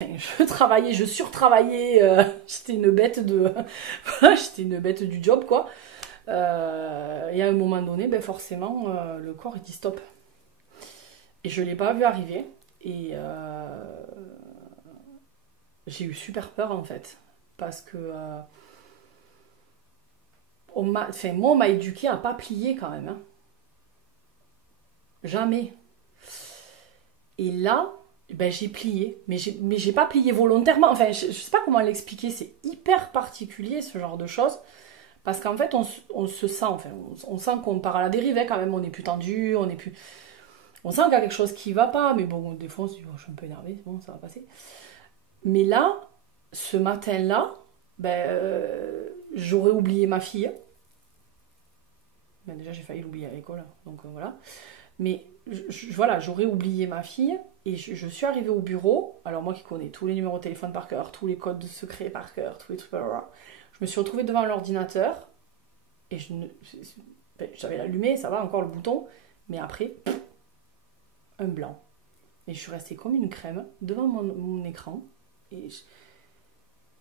Je travaillais, je surtravaillais, j'étais une bête de... j'étais une bête du job, quoi. Et à un moment donné, ben forcément, le corps, il dit stop. Et je ne l'ai pas vu arriver. Et j'ai eu super peur, en fait. Parce que... enfin, moi, on m'a éduqué à pas plier, quand même. Hein. Jamais. Et là, ben, j'ai plié. Mais j'ai pas plié volontairement. Enfin, je sais pas comment l'expliquer. C'est hyper particulier, ce genre de choses. Parce qu'en fait, on se sent, enfin, on sent qu'on part à la dérive, hein, quand même. On est plus tendu, on est plus... On sent qu'il y a quelque chose qui va pas. Mais bon, des fois, on se dit, oh, je suis un peu énervée, bon, ça va passer. Mais là, ce matin-là, ben, j'aurais oublié ma fille. Ben, déjà, j'ai failli l'oublier à l'école. Donc voilà. Mais voilà, j'aurais oublié ma fille et je suis arrivée au bureau. Alors moi qui connais tous les numéros de téléphone par cœur, tous les codes secrets par cœur, tous les trucs, blablabla. Je me suis retrouvée devant l'ordinateur et j'avais allumé, ça va, encore le bouton. Mais après, un blanc. Et je suis restée comme une crème devant mon écran. Et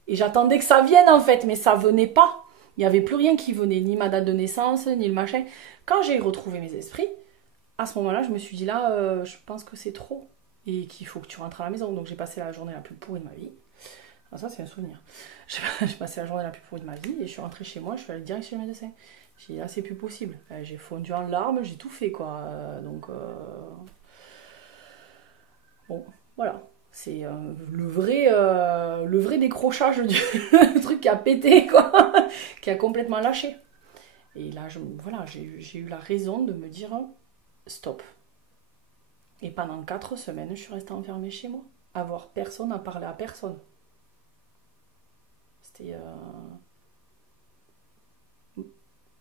j'attendais que ça vienne en fait, mais ça venait pas. Il n'y avait plus rien qui venait, ni ma date de naissance, ni le machin. Quand j'ai retrouvé mes esprits, à ce moment-là, je me suis dit là, je pense que c'est trop et qu'il faut que tu rentres à la maison. Donc j'ai passé la journée la plus pourrie de ma vie. Ah, ça, c'est un souvenir. J'ai passé la journée la plus pourrie de ma vie et je suis rentrée chez moi, je suis allée direct chez le médecin. J'ai dit là, c'est plus possible. J'ai fondu en larmes, j'ai tout fait quoi. Bon, voilà. C'est le vrai décrochage du le truc qui a pété quoi, qui a complètement lâché. Et là, voilà, j'ai eu la raison de me dire stop. Et pendant 4 semaines, je suis restée enfermée chez moi. À voir personne, à parler à personne. C'était...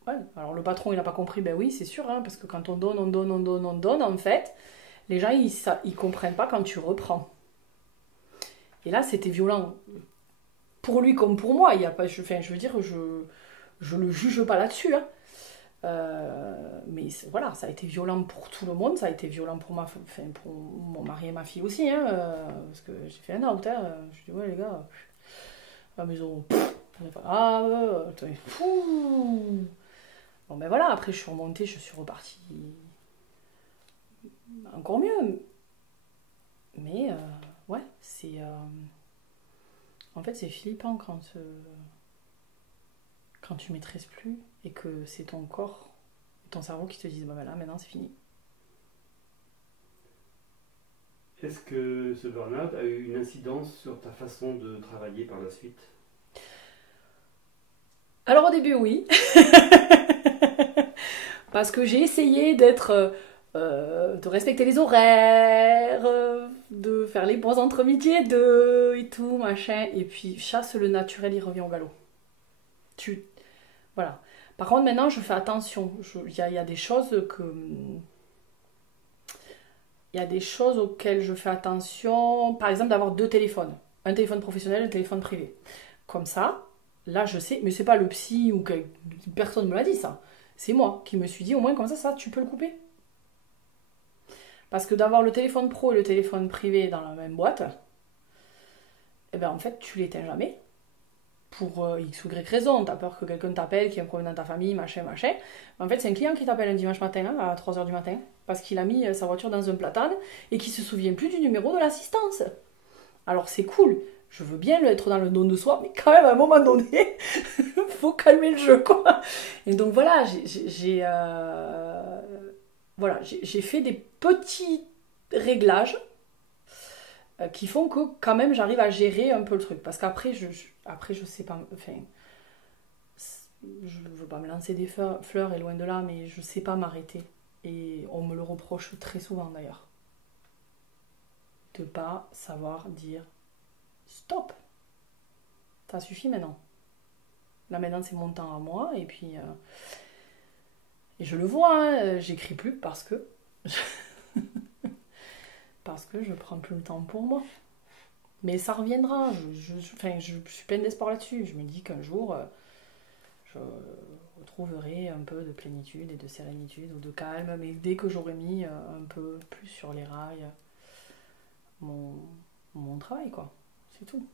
Ouais. Alors le patron, il n'a pas compris, ben oui, c'est sûr, hein, parce que quand on donne, on donne, on donne, on donne, en fait, les gens, ils comprennent pas quand tu reprends. Et là, c'était violent. Pour lui comme pour moi, il y a pas, enfin, je veux dire, je le juge pas là-dessus, hein. Mais voilà, ça a été violent pour tout le monde, ça a été violent pour enfin, pour mon mari et ma fille aussi, hein, parce que j'ai fait un out, hein, je dis ouais les gars, à la maison, on n'est pas grave, fou. Bon ben voilà, après je suis remontée, je suis repartie encore mieux, mais ouais, c'est en fait c'est flippant quand tu maîtrises plus et que c'est ton corps, ton cerveau qui te disent bah ben là maintenant c'est fini. Est-ce que ce burn-out a eu une incidence sur ta façon de travailler par la suite? Alors au début oui, parce que j'ai essayé de respecter les horaires, de faire les pauses entre midi et deux et tout, machin. Et puis, chasse le naturel, il revient au galop. Tu, voilà. Par contre, maintenant, je fais attention. Il y a des choses que... Il y a des choses auxquelles je fais attention. Par exemple, d'avoir 2 téléphones. Un téléphone professionnel et un téléphone privé. Comme ça, là, je sais... Mais c'est pas le psy ou personne me l'a dit, ça. C'est moi qui me suis dit, au moins, comme ça, tu peux le couper. Parce que d'avoir le téléphone pro et le téléphone privé dans la même boîte, eh ben en fait, tu l'éteins jamais. Pour X ou Y raison. T'as peur que quelqu'un t'appelle, qu'il y ait un problème dans ta famille, machin, machin. Mais en fait, c'est un client qui t'appelle un dimanche matin hein, à 3h du matin parce qu'il a mis sa voiture dans un platane et qu'il se souvient plus du numéro de l'assistance. Alors c'est cool. Je veux bien être dans le don de soi, mais quand même à un moment donné, faut calmer le jeu, quoi. Et donc voilà, j'ai fait des petits réglages qui font que quand même j'arrive à gérer un peu le truc. Parce qu'après, je sais pas. Enfin, je veux pas me lancer des fleurs et loin de là, mais je sais pas m'arrêter. Et on me le reproche très souvent d'ailleurs. De pas savoir dire stop. Ça suffit maintenant. Là maintenant c'est mon temps à moi et puis et je le vois, hein, j'écris plus parce que je prends plus le temps pour moi. Mais ça reviendra. Enfin, je suis pleine d'espoir là-dessus. Je me dis qu'un jour, je retrouverai un peu de plénitude et de sérénitude ou de calme. Mais dès que j'aurai mis un peu plus sur les rails mon travail, quoi. c'est tout.